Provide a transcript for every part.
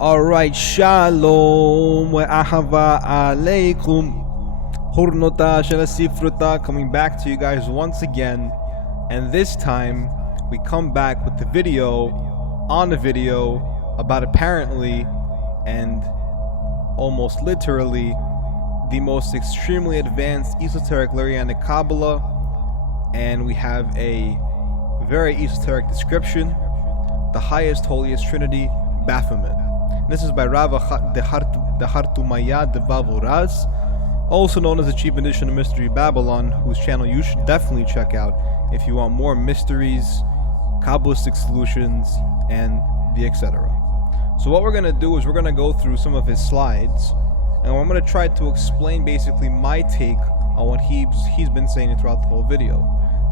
Alright, shalom wa ahava aleikum. Hurnota shel sifruta, coming back to you guys once again, and this time we come back with the video on a video about apparently and almost literally the most extremely advanced esoteric Hloreanic Kabbalah, and we have a very esoteric description, the highest holiest Trinity, Baphomet. This is by Rav Dexartmיא Dvavl, also known as the Cheap Edition of Mystery Babylon, whose channel you should definitely check out if you want more mysteries, Kabbalistic solutions, and the etc. So what we're going to do is we're going to go through some of his slides, and I'm going to try to explain basically my take on what he's been saying throughout the whole video.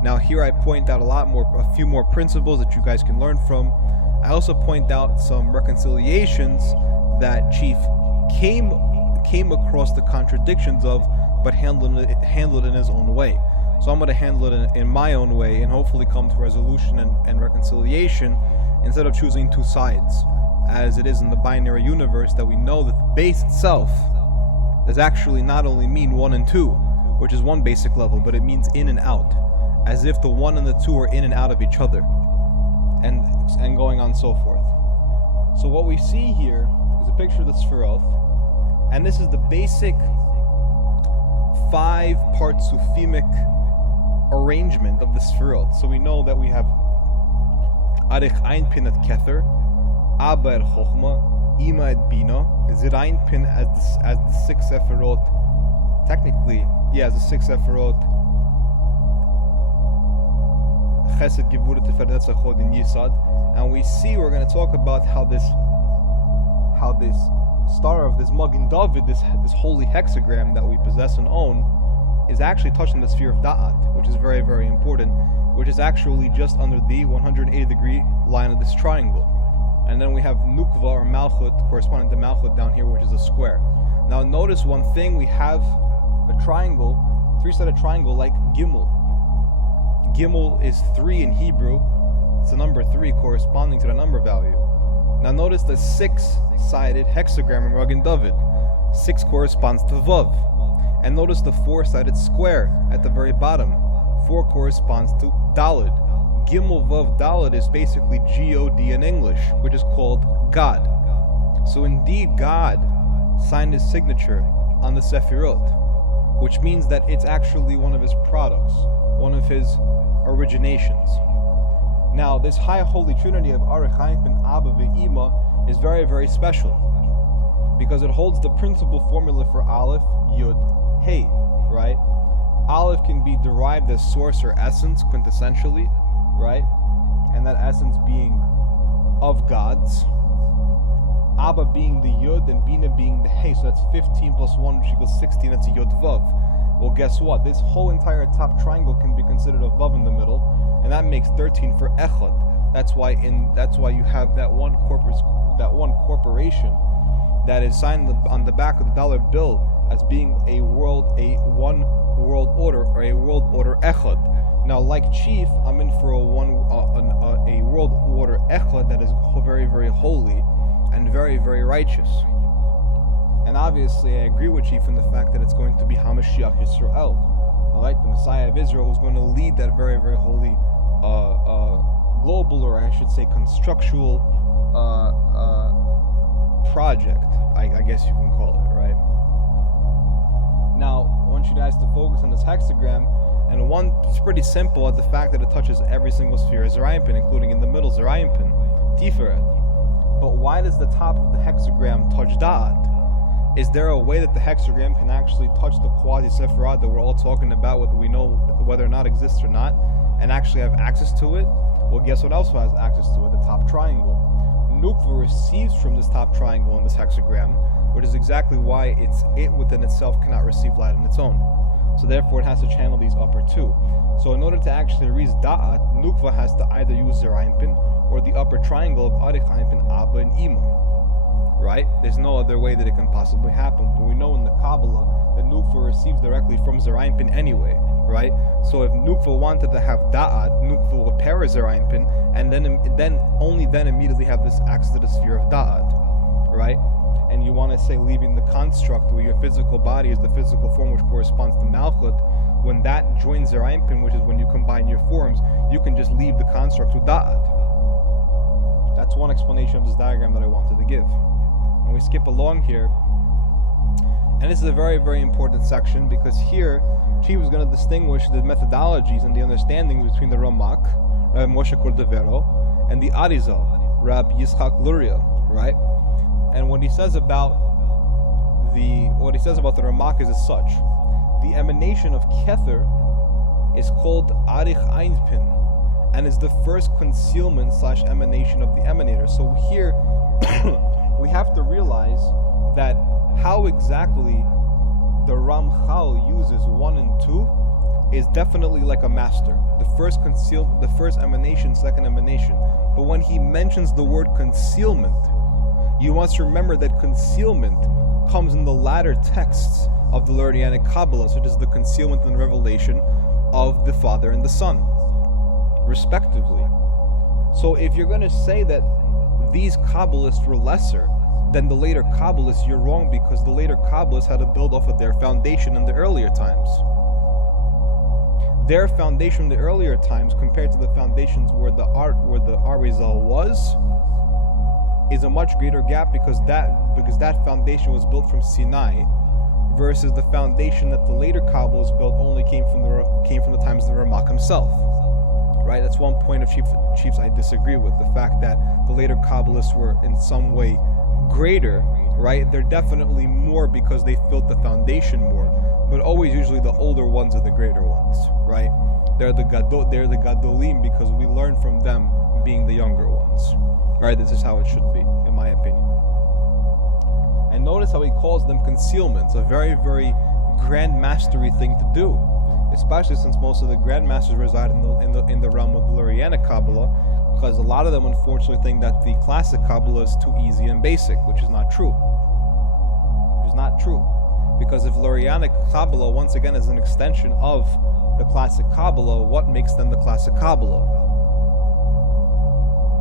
Now here I point out a few more principles that you guys can learn from. I also point out some reconciliations that Chief came across the contradictions of, but handled it in his own way. So I'm going to handle it in my own way and hopefully come to resolution and reconciliation instead of choosing two sides, as it is in the binary universe that we know that the base itself does actually not only mean 1 and 2, which is one basic level, but it means in and out, as if the 1 and the 2 are in and out of each other, and going on so forth. So what we see here is a picture of the Sefirot, and this is the basic 5-part Sufimic arrangement of the Sefirot. So we know that we have Arich Ein Pin at Kether, Abba et Chochma, Ima et Bina, Zirain Pin as the 6 Sefirot, technically, as the 6 Sefirot, Chesed, Gevurah, Tiferet, Netzach, Hod, and Yisad. And we see, we're going to talk about how this star of this Magen David, this holy hexagram that we possess and own, is actually touching the sphere of Da'at, which is very, very important, which is actually just under the 180-degree line of this triangle. And then we have Nukva, or Malchut, corresponding to Malchut down here, which is a square. Now notice one thing, we have a triangle, three-sided triangle like Gimel. Gimel is 3 in Hebrew. It's the number 3 corresponding to the number value. Now notice the 6-sided hexagram in Magen David. 6 corresponds to Vav. And notice the 4-sided square at the very bottom. 4 corresponds to Daled. Gimel Vav Daled is basically G-O-D in English, which is called God. So indeed God signed his signature on the Sefirot, which means that it's actually one of his products, one of his originations. Now, this high holy trinity of Arich Ein Pin Abba ve'Ima is very, very special because it holds the principal formula for Aleph, Yud, Hey, right? Aleph can be derived as source or essence, quintessentially, right? And that essence being of gods. Abba being the Yud and Bina being the Hey, so that's 15 plus 1, which equals 16, that's a Yud Vav. Well, guess what? This whole entire top triangle can be considered a Vav in the middle, and that makes 13 for Echad. That's why you have that one corporation that is signed on the back of the dollar bill as being a one world order, or a world order Echad. Now, like Chief, I'm in for a world order Echad that is very, very holy and very, very righteous. And obviously, I agree with Chief in the fact that it's going to be HaMashiach Yisrael, alright, the Messiah of Israel, who's going to lead that very, very holy global, or I should say constructual project, I guess you can call it, right? Now, I want you guys to focus on this hexagram, and one, it's pretty simple at the fact that it touches every single sphere of Zerayin Pin, including in the middle Zerayin Pin, Tiferet. But why does the top of the hexagram touch Da'at? Is there a way that the hexagram can actually touch the quasi-Sephirot that we're all talking about, whether we know whether or not exists or not, and actually have access to it? Well, guess what else has access to it? The top triangle. Nukva receives from this top triangle in this hexagram, which is exactly why it within itself cannot receive light on its own. So therefore it has to channel these upper two. So in order to actually reach Da'at, Nukva has to either use Zerayin Pin or the upper triangle of Arich Ein Pin, Abba, and Ima. Right? There's no other way that it can possibly happen. But we know in the Kabbalah that Nukva receives directly from Zerayin Pin anyway, right? So if Nukva wanted to have Da'at, Nukva will pair Zerayin Pin, and then only then immediately have this access to the sphere of Da'at. right? And you want to say leaving the construct where your physical body is the physical form which corresponds to Malchut, when that joins Zerampin, which is when you combine your forms, you can just leave the construct with Da'at. That's one explanation of this diagram that I wanted to give. And we skip along here. And this is a very, very important section, because here she was going to distinguish the methodologies and the understanding between the Ramak, Rabbi Moshe Cordovero, and the Arizal, Rabbi Yitzchak Luria, right? And what he says about the Ramak is as such: the emanation of Kether is called Arich Einpin, and is the first concealment / emanation of the emanator. So here we have to realize that how exactly the Ramchal uses 1 and 2 is definitely like a master. The first emanation, second emanation. But when he mentions the word concealment, you must remember that concealment comes in the latter texts of the Holoreanic Kabbalah, such as the concealment and revelation of the Father and the Son, respectively. So if you're going to say that these Kabbalists were lesser than the later Kabbalists, you're wrong, because the later Kabbalists had to build off of their foundation in the earlier times. Their foundation in the earlier times, compared to the foundations where the Arizal was, is a much greater gap, because that foundation was built from Sinai, versus the foundation that the later Kabbalists built only came from the times of the Ramak himself. Right? That's one point of Chiefs I disagree with. The fact that the later Kabbalists were in some way greater, right? They're definitely more because they built the foundation more, but always usually the older ones are the greater ones, right? They're the Gadolim because we learn from them being the younger ones, right? This is how it should be, in my opinion. And notice how he calls them concealments, a very, very grand mastery thing to do, especially since most of the grandmasters reside in the realm of the Holoreanic Kabbalah, because a lot of them unfortunately think that the classic Kabbalah is too easy and basic, which is not true. Because if Holoreanic Kabbalah once again is an extension of the classic Kabbalah, what makes them the classic Kabbalah?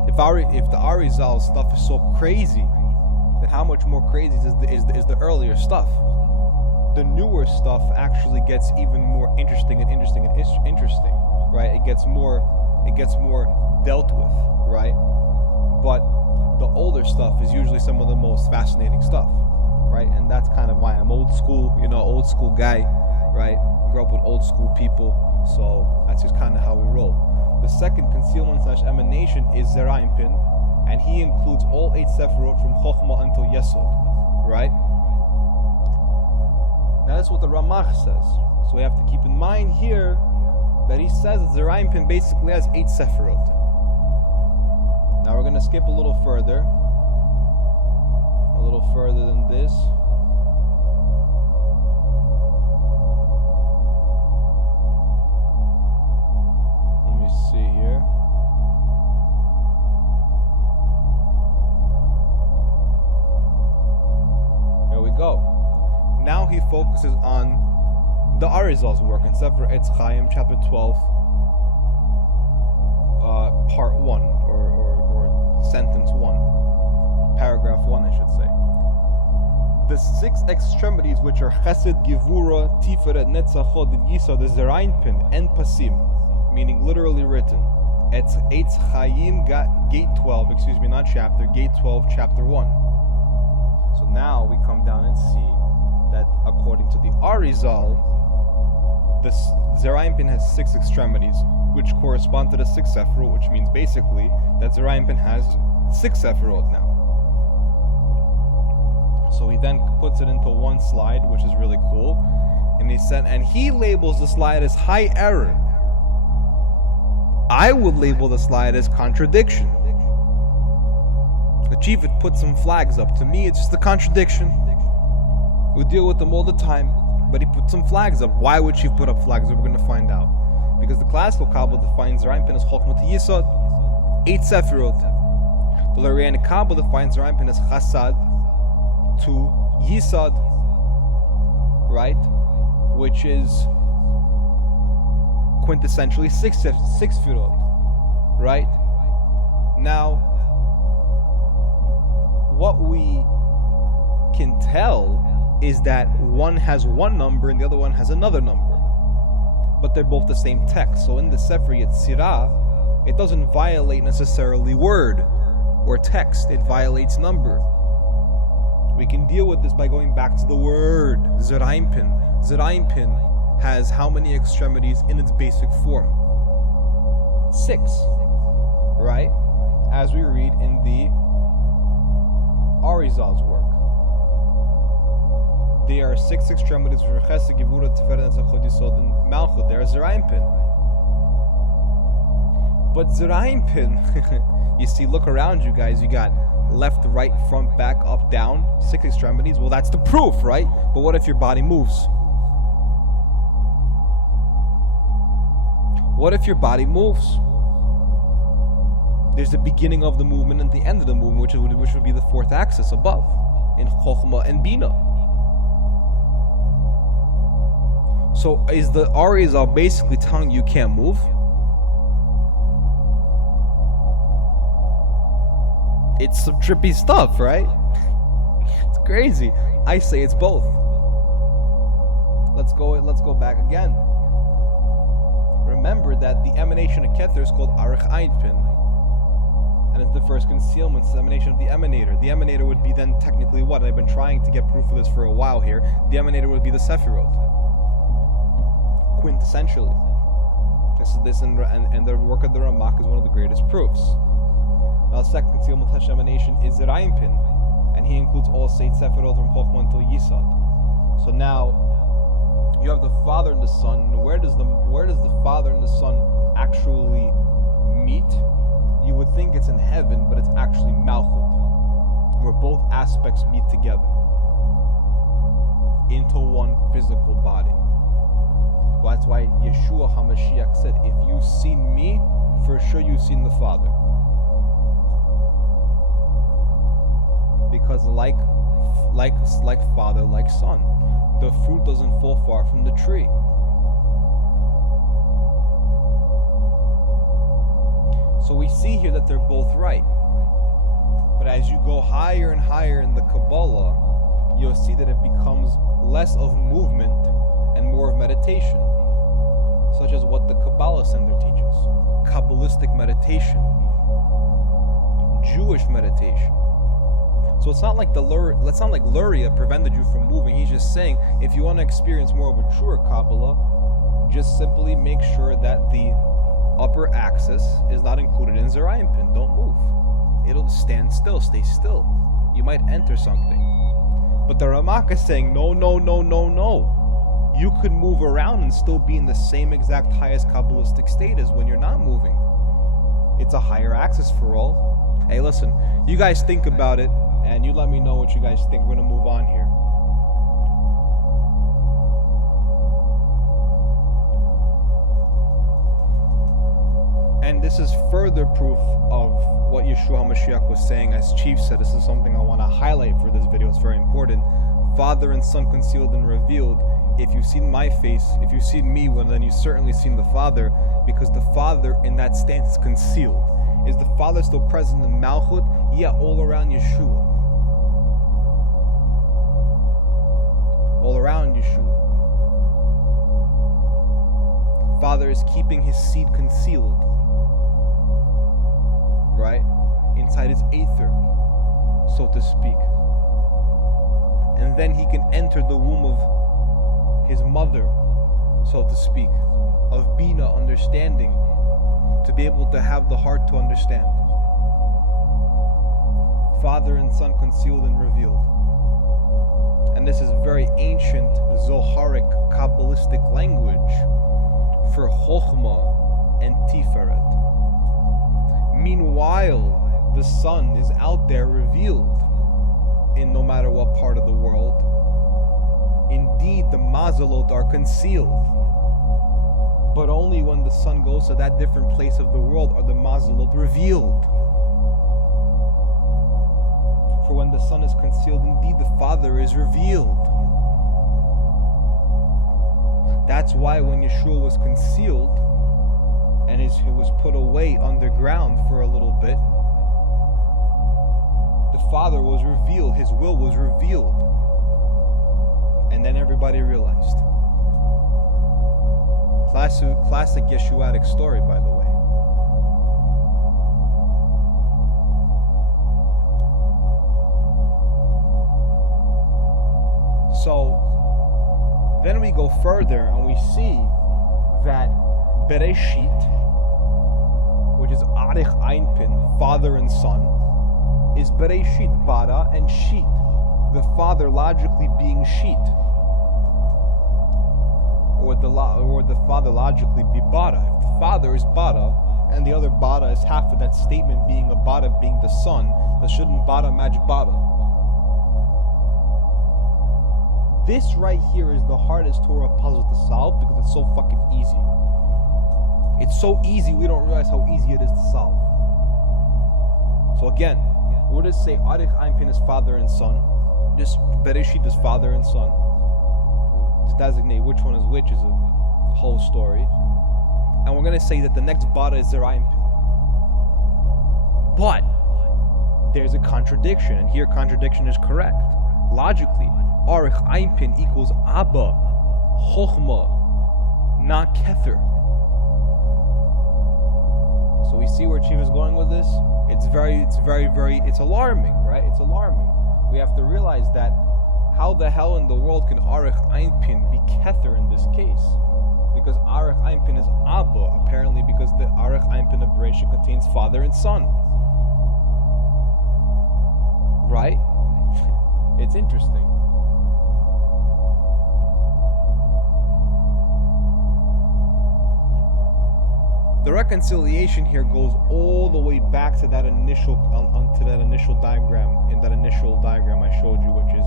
If the Arizal stuff is so crazy, then how much more crazy is the earlier stuff? The newer stuff actually gets even more interesting, right? It gets more dealt with, right? But the older stuff is usually some of the most fascinating stuff, right? And that's kind of why I'm old school guy, right? Grew up with old school people, so that's just kind of how we roll. The second concealment / emanation is Zerampin, and he includes all 8 Sephirot from Chokhmah until Yesod, right? Now that's what the Ramach says. So we have to keep in mind here that he says that Zerampin basically has 8 Sephirot. Now we're going to skip a little further than this. Let me see here. There we go. Now he focuses on the Arizal's work in Sefer Etz Chaim, chapter 12, part 1, or sentence 1, paragraph 1, I should say. The 6 extremities, which are Chesed, Gevura, Tiferet, Netzachot, and Yisod, the Zerampin, and Pasim, meaning literally written. Etz Chaim, gate 12, not chapter, gate 12, chapter 1. So now we come down and see that according to the Arizal, the Zerampin has 6 extremities, which correspond to the 6 Sephirot, which means basically that Zerampin has 6 Sephirot now. So he then puts it into one slide, which is really cool, and he labels the slide as high error. I would label the slide as contradiction. The chief had put some flags up. To me, it's just a contradiction. We deal with them all the time, but he put some flags up. Why would she put up flags? We're going to find out. Because the classical Kabbalah defines Zerampin as Chokhmah to Yisod, 8 Sephirot. The Holoreanic Kabbalah defines Zerampin as Chasad to Yisod, right? Which is quintessentially 6 Sephirot, right? Now, what we tell is that one has one number and the other one has another number, but they're both the same text. So in the Sefer Yetzirah, it doesn't violate necessarily word or text, it violates number. We can deal with this by going back to the word Zera'impin. Zera'impin has how many extremities in its basic form? 6, right? As we read in the Arizal's work. There are 6 extremities for Chesed, Gevura, Tiferet, Zechut, Yisod, and Malchut. They are Zera'impin. But Zera'impin, you see, look around you guys, you got left, right, front, back, up, down, 6 extremities. Well, that's the proof, right? But what if your body moves? What if your body moves? There's the beginning of the movement and the end of the movement, which would be the 4th axis above, in Chokhmah and Bina. So is the Arizal basically telling you can't move? It's some trippy stuff, right? It's crazy. I say it's both. Let's go back again. Remember that the emanation of Kether is called Arich Einpin. And it's the first concealment, it's the emanation of the emanator. The emanator would be then technically what? And I've been trying to get proof of this for a while here. The emanator would be the Sephirot. Quintessentially. This and the work of the Ramak is one of the greatest proofs. Now, the second concealment touch emanation is Zera'impin, and he includes all 8 Sephirot from Chokhmah until Yisod. So now you have the Father and the Son. Where does the Father and the Son actually meet? You would think it's in heaven, but it's actually Malchut, where both aspects meet together into one physical body. Well, that's why Yeshua HaMashiach said, if you've seen me, for sure you've seen the Father. Because like Father, like Son, the fruit doesn't fall far from the tree. So we see here that they're both right. But as you go higher and higher in the Kabbalah, you'll see that it becomes less of movement and more of meditation, such as what the Kabbalah sender teaches. Kabbalistic meditation. Jewish meditation. So it's not like Luria prevented you from moving. He's just saying, if you want to experience more of a truer Kabbalah, just simply make sure that the upper axis is not included in Zera'impin. Don't move. It'll stand still, stay still. You might enter something. But the Ramak is saying, no. You could move around and still be in the same exact highest Kabbalistic state as when you're not moving. It's a higher axis for all. Hey, listen, you guys think about it, and you let me know what you guys think. We're going to move on here. And this is further proof of what Yeshua HaMashiach was saying. As Chief said, this is something I want to highlight for this video. It's very important. Father and Son concealed and revealed. If you've seen my face, if you've seen me, well, then you've certainly seen the Father, because the Father in that stance is concealed. Is the Father still present in Malchut? Yeah, all around Yeshua. All around Yeshua. Father is keeping his seed concealed, right? Inside his aether, so to speak. And then he can enter the womb of his mother, so to speak, of Bina, understanding, to be able to have the heart to understand. Father and Son concealed and revealed. And this is very ancient Zoharic Kabbalistic language for Chokhmah and Tiferet. Meanwhile, the Son is out there revealed in no matter what part of the world. Indeed, the Mazalot are concealed. But only when the Son goes to that different place of the world are the Mazalot revealed. For when the Son is concealed, indeed the Father is revealed. That's why when Yeshua was concealed and he was put away underground for a little bit, the Father was revealed, his will was revealed. And then everybody realized. Classic Yeshuatic story, by the way. So then we go further and we see that Bereshit, which is Arich Einpin, father and son, is Bereshit, Bara, and Shit, the father logically being Shit, or the father logically be Bara. If the father is Bara and the other Bara is half of that statement being a Bara being the son, then shouldn't Bara match Bara? This right here is the hardest Torah puzzle to solve because it's so fucking easy. It's so easy we don't realize how easy it is to solve. So again, what does it say? Arich Einpin is father and son. This Bereshit is father and son. To designate which one is which is a whole story. And we're going to say that the next Bada is Zer Einpin. But there's a contradiction, and here contradiction is correct. Logically, Arich Einpin equals Abba, Chochma, not Kether. So we see where Chiv is going with this. It's alarming, right? It's alarming. We have to realize that how the hell in the world can Arich Einpin be Kether in this case? Because Arich Einpin is Abba, apparently because the Arich Einpin of Bereshit contains father and son. Right? It's interesting. The reconciliation here goes all the way back to that initial diagram. In that initial diagram I showed you, which is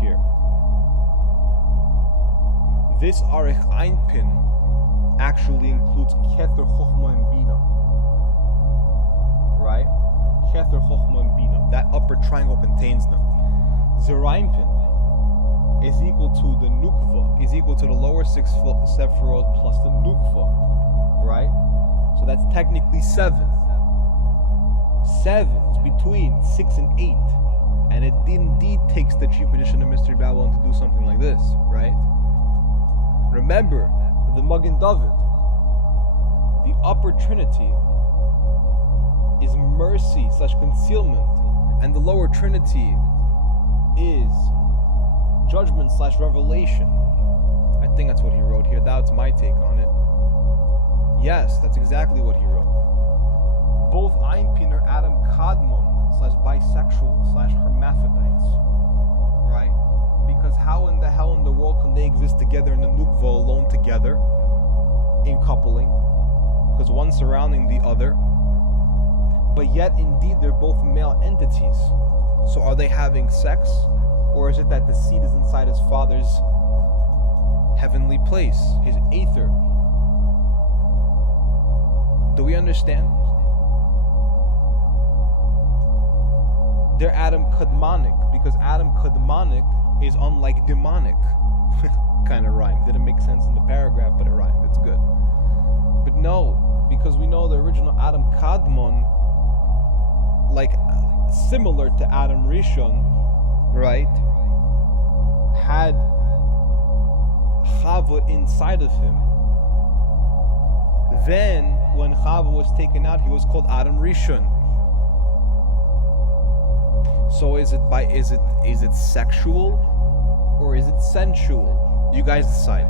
here. This Arich Einpin actually includes Kether, Chochma, and Bina. Right? Kether, Chochma, and Bina. That upper triangle contains them. Zer Einpin is equal to the Nukva, is equal to the lower 6 Sephirot plus the Nukva. Right? So that's technically 7. 7 is between 6 and 8. And it indeed takes the chief magician of Mystery Babylon to do something like this, right? Remember, the Magen David, the upper trinity, is mercy / concealment, and the lower trinity is judgment / revelation. I think that's what he wrote here. That's my take on it. Yes, that's exactly what he wrote. Both Einpin are Adam Kadmon / bisexual / hermaphrodites. Right? Because how in the hell in the world can they exist together in the Nukva alone together? In coupling. Because one's surrounding the other. But yet indeed they're both male entities. So are they having sex? Or is it that the seed is inside his father's heavenly place, his aether? Do we understand? They're Adam Kadmonic, because Adam Kadmonic is unlike demonic. Kind of rhymed. Didn't make sense in the paragraph, but it rhymed. It's good. But no, because we know the original Adam Kadmon, like similar to Adam Rishon, right, had Chava inside of him. Then, when Chava was taken out, he was called Adam Rishon. So is it sexual or is it sensual? You guys decide.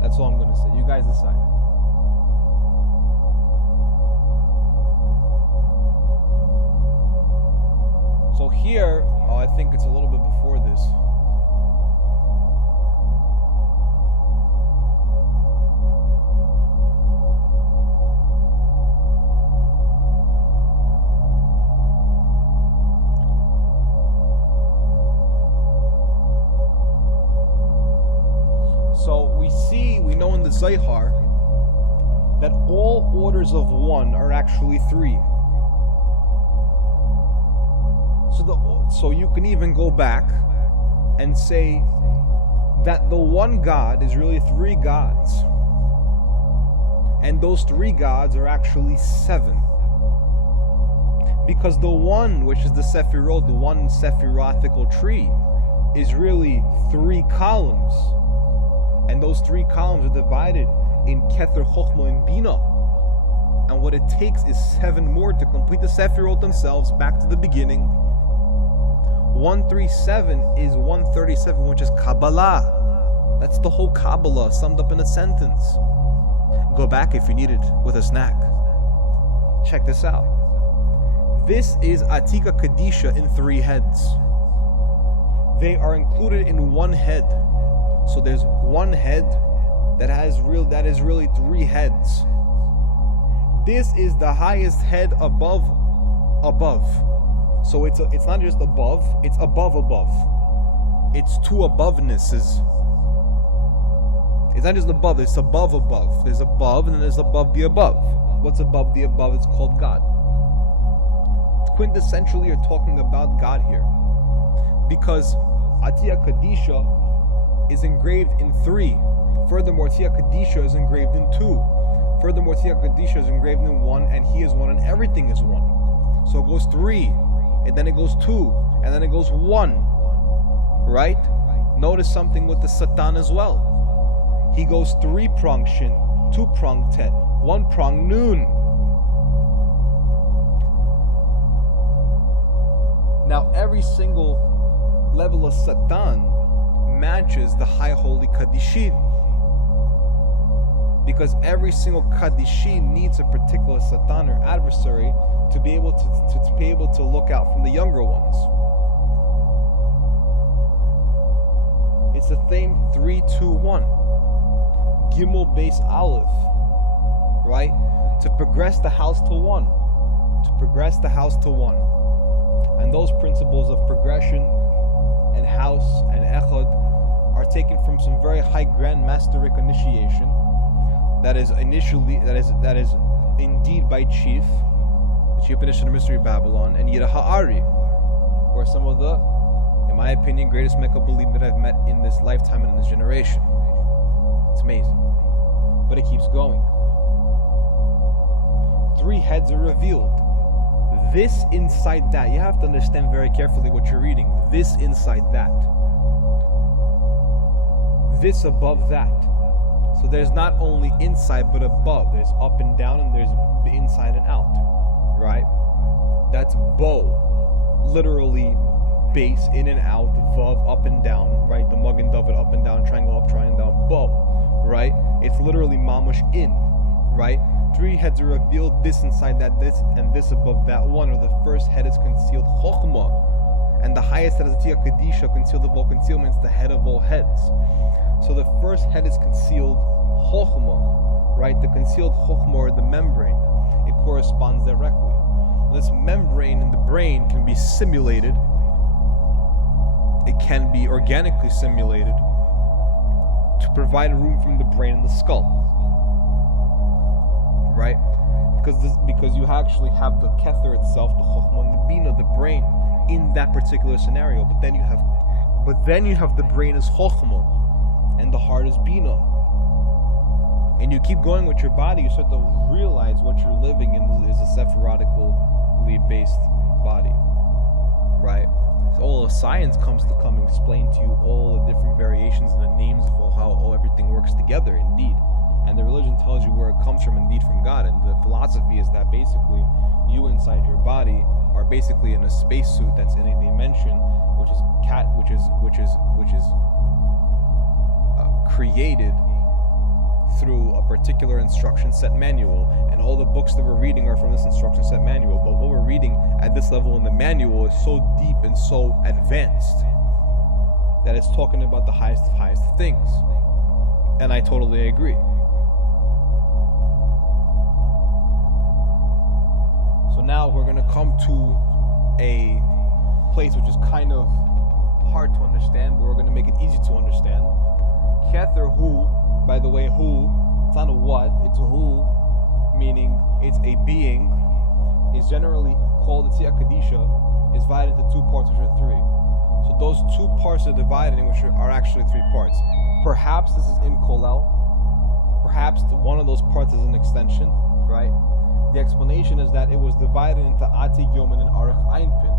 That's all I'm going to say. You guys decide. So here, I think it's a little bit before this. So we know in the Zohar that all orders of one are actually 3. So you can even go back and say that the one God is really 3 gods. And those 3 gods are actually 7. Because the one, which is the Sephirot, the one Sephirothical tree, is really 3 columns. And those 3 columns are divided in Kether, Chochmah, and Bina. And what it takes is 7 more to complete the Sefirot themselves back to the beginning. 137 is 137, which is Kabbalah. That's the whole Kabbalah summed up in a sentence. Go back if you need it with a snack. Check this out. This is Atika Kadisha in 3 heads. They are included in 1 head. So there's 1 head that is really 3 heads. This is the highest head above. So it's not just above, it's above. It's 2 abovenesses. It's not just above, it's above. There's above and then there's above the above. What's above the above? It's called God. Quintessentially, you're talking about God here. Because Atiyah Kadisha is engraved in 3. Furthermore, Atiyah Kadisha is engraved in 2. Furthermore, Atiyah Kadisha is engraved in 1, and He is 1, and everything is 1. So it goes 3, and then it goes 2, and then it goes 1. Right? Notice something with the Satan as well. He goes 3-prong shin, 2-prong tet, 1-prong noon. Now every single level of Satan matches the high holy Kadishin, because every single Kadishin needs a particular Satan or adversary to be able to look out from the younger ones. It's the same 3, 2, 1. Gimel base Aleph, right? To progress the house to 1. And those principles of progression and house and echad are taken from some very high Grand Masteric initiation that is indeed by Chief Edition of Mystery Babylon, and Yirah Ha'ari, who are some of the, in my opinion, greatest Mekabalim that I've met in this lifetime and in this generation. It's amazing. But it keeps going. 3 heads are revealed. This inside that. You have to understand very carefully what you're reading. This inside that. This above that. So there's not only inside but above. There's up and down, and there's inside and out. Right? That's bow. Literally base, in and out, vav, up and down. Right? The Magen David, up and down, triangle up, triangle down, bow. Right? It's literally mamush in. Right? 3 heads are revealed, this inside that, this, and this above that one, or the first head is concealed, Chokhmah, and the highest head is Atiyah Kadisha, concealed of all concealments, the head of all heads. So the first head is concealed, Chokhmah, right? The concealed Chokhmah, or the membrane, it corresponds directly. This membrane in the brain can be simulated, it can be organically simulated, to provide room from the brain and the skull. Right? Because you actually have the Kether itself, the Chokhmah and the Bina, the brain, in that particular scenario. But then you have the brain as Chokhmah and the heart is Bina. And you keep going with your body, you start to realize what you're living in is a sephirotically based body. Right? So all of science comes to come and explain to you all the different variations and the names of how everything works together, indeed. And the religion tells you where it comes from, indeed from God. And the philosophy is that basically you inside your body are basically in a spacesuit that's in a dimension which is created through a particular instruction set manual. And all the books that we're reading are from this instruction set manual. But what we're reading at this level in the manual is so deep and so advanced that it's talking about the highest of things. And I totally agree. So now we're going to come to a place which is kind of hard to understand, but we're going to make it easy to understand. Kether hu, by the way, hu, it's not a what, it's a hu, meaning it's a being, is generally called the Atiyah Kadisha, is divided into 2 parts, which are 3. So those 2 parts are divided, which are actually 3 parts. Perhaps this is im kolel, perhaps one of those parts is an extension, right? The explanation is that it was divided into Atik Yomen and Arach Einpin.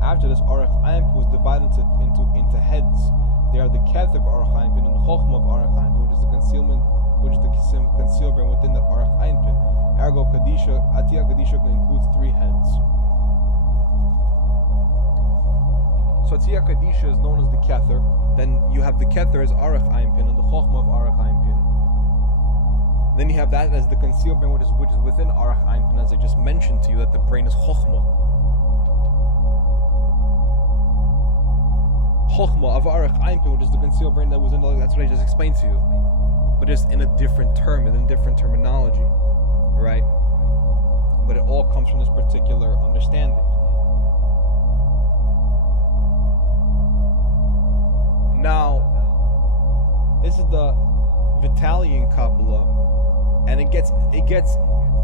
After this, Arach Einpin was divided into heads, kether of Arach Einpin and the chokhmah of Arach Einpin, which is the concealment, which is the concealed brain within that Arach Einpin. Ergo Kadisha, Atiyah Kadisha includes 3 heads. So Atiyah Kadisha is known as the kether. Then you have the kether as Arach Einpin and the chokhmah of Arach Einpin. Then you have that as the concealed brain, which is within Arach Einpin, as I just mentioned to you, that the brain is chokhmah. Chokhmah of Arach Einpin, which is the concealed brain that was in the, that's what I just explained to you. But just in a different term, in a different terminology, right? But it all comes from this particular understanding. Now, this is the Vitalian Kabbalah, and it gets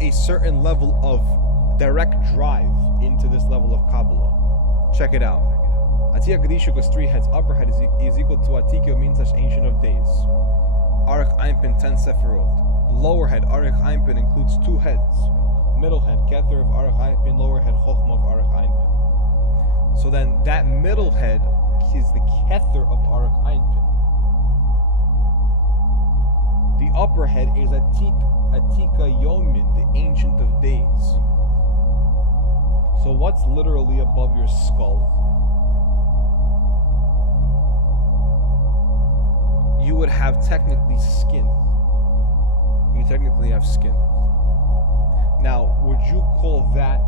a certain level of direct drive into this level of Kabbalah. Check it out. Atiyah Kadisha has 3 heads. Upper head is equal to Atikya, means such ancient of days. Arach Einpin 10 Sephirot. The lower head, Arach Einpin, includes 2 heads. Middle head, Kether of Arach Einpin. Lower head, Chokhmah of Arach Einpin. So then that middle head is the Kether of Arach Einpin. The upper head is Atika Yomin, the ancient of days. So what's literally above your skull? You would have technically skin. You technically have skin. Now, would you call that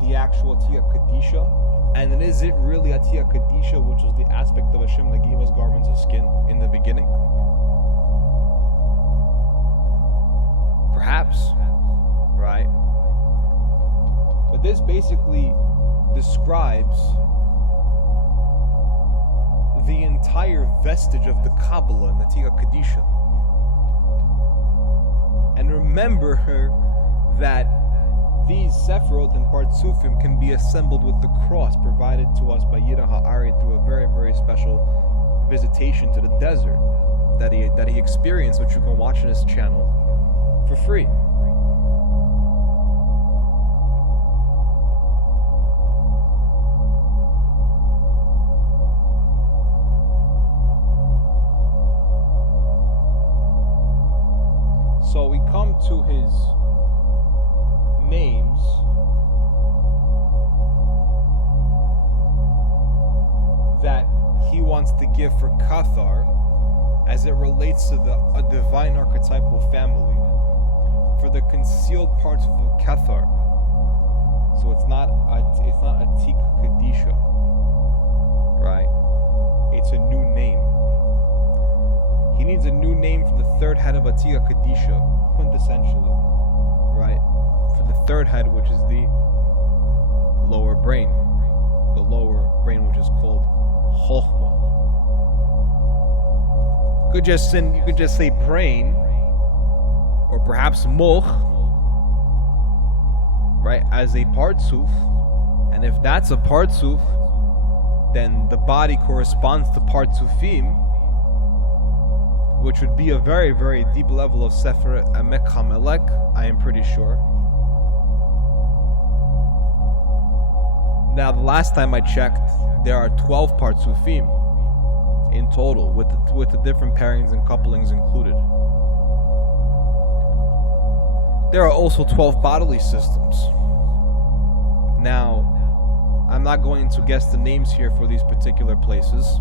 the actual Atiyah Kadisha? And then is it really Atiyah Kadisha, which was the aspect of Hashem that gave us garments of skin in the beginning? Perhaps, right? But this basically describes the entire vestige of the Kabbalah and the Atiyah Kadisha. And remember that these Sephirot and Partsufim can be assembled with the cross provided to us by Yirah HaAri through a very, very special visitation to the desert that he experienced, which you can watch on his channel for free. So we come to his names. That he wants to give for Cathar as it relates to a divine archetypal family for the concealed parts of the Cathar. So it's not Atik Kadisha, right? It's a new name. He needs a new name for the 3rd head of Atiyah Kadisha, quintessentially, right? For the 3rd head, which is the lower brain. The lower brain, which is called Chokhmah. You could just say brain, or perhaps moch, right, as a partsuf. And if that's a partsuf, then the body corresponds to partsufim, which would be a very, very deep level of Sefer Emek HaMelech, I am pretty sure. Now, the last time I checked, there are 12 Partsufim in total, with the different pairings and couplings included. There are also 12 bodily systems. Now, I'm not going to guess the names here for these particular places,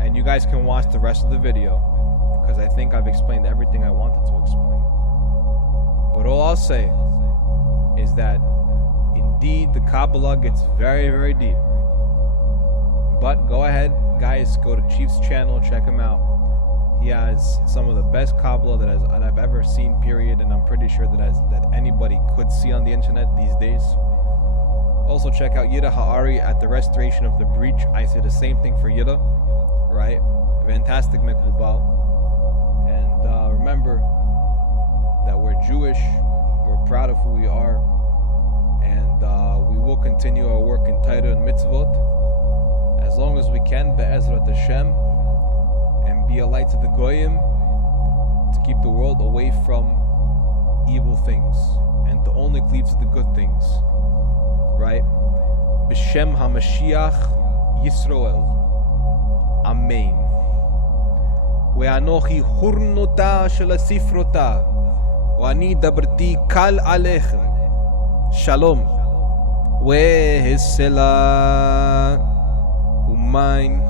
and you guys can watch the rest of the video, because I think I've explained everything I wanted to explain. But all I'll say is that indeed the Kabbalah gets very, very deep. But go ahead, guys, go to Chief's channel, check him out. He has some of the best Kabbalah that I've ever seen, period, and I'm pretty sure that anybody could see on the internet these days. Also check out Yirah HaAri at the restoration of the breach. I say the same thing for Yirah, right? Fantastic Mikvubal. And remember that we're Jewish, we're proud of who we are, and we will continue our work in Torah and Mitzvot as long as we can, Be'ezrat Hashem, and be a light to the Goyim to keep the world away from evil things and to only cleave to the good things, right? B'Shem HaMashiach Yisroel. Amen. ואנוכי חורנותה של הספרותה, ואני דברתי קל עליכם. שלום. והסלע ומים